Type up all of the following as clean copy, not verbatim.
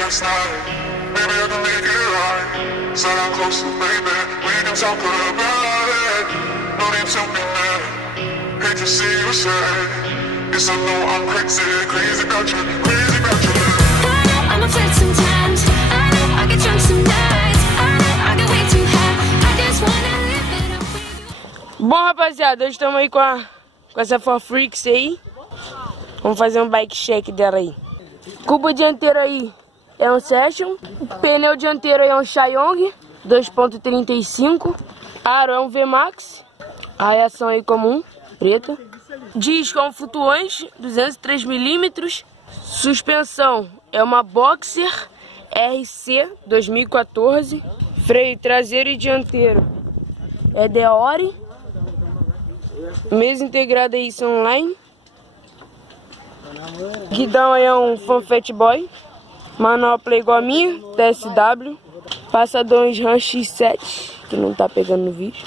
Last night, maybe I can make it right. Sit down close to baby, we can talk about it. No need to be mad, hate to see you sad. Yes, I know I'm crazy, crazy about you, crazy about you. I know I'm a flirt sometimes, I know I get drunk some nights, I know I get way too high, I just wanna live it up with you. Bom, rapaziada, hoje estamos aí com essa For Freaks aí. Vamos fazer um bike check dela aí. Cubo dianteiro aí é um Session, pneu dianteiro é um Xiaoyong 2.35, aro é um VMAX, a reação aí comum, preta, disco é um flutuante 203 mm, suspensão é uma Boxer RC 2014, freio traseiro e dianteiro é Deore, mesa integrada aí são online, guidão aí é um Fanfat Boy, manopla igual a minha, TSW, passadores RAM X7, que não tá pegando no vídeo.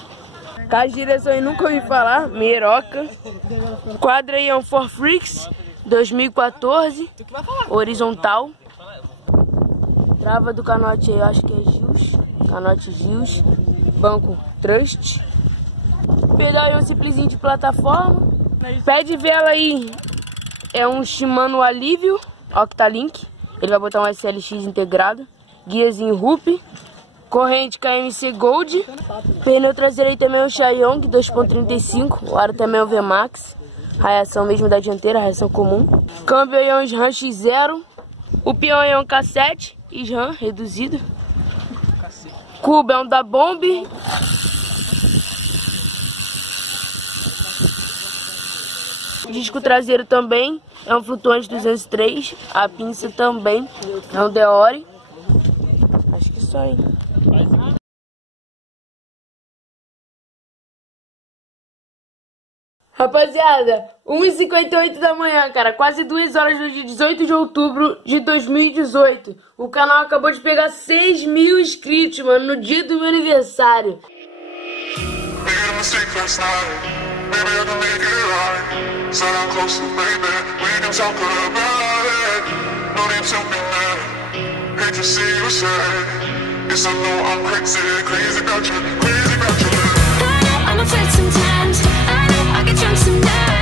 Caixa de direção aí nunca ouvi falar, Meroca. Quadro aí é um For Freaks 2014, horizontal. Trava do canote aí, eu acho que é Gills, canote Gills, banco Trust. Pedal aí é um simplesinho de plataforma. Pé de vela aí é um Shimano Alívio Octalink. Ele vai botar um SLX integrado, guiazinho Rupp, corrente KMC Gold, pneu traseiro aí também é um Xiaoyong 2.35, o aro também é um VMAX, a reação mesmo da dianteira, a reação comum. Câmbio aí é um SRAM X0, o peão aí é um K7, SRAM reduzido. Cubo é um da Bomb. Disco traseiro também é um flutuante 203, a pinça também é um Deore. Acho que só aí. Rapaziada, 1h58 da manhã, cara, quase 2 horas do dia 18 de outubro de 2018. O canal acabou de pegar 6.000 inscritos, mano, no dia do meu aniversário. Maybe I can make it right. Sit down close to baby, we can talk about it. No need to be mad, hate to see you sad. Yes, I know I'm crazy, crazy about you, crazy about you. I know I'm a flirt sometimes, I know I get drunk some nights.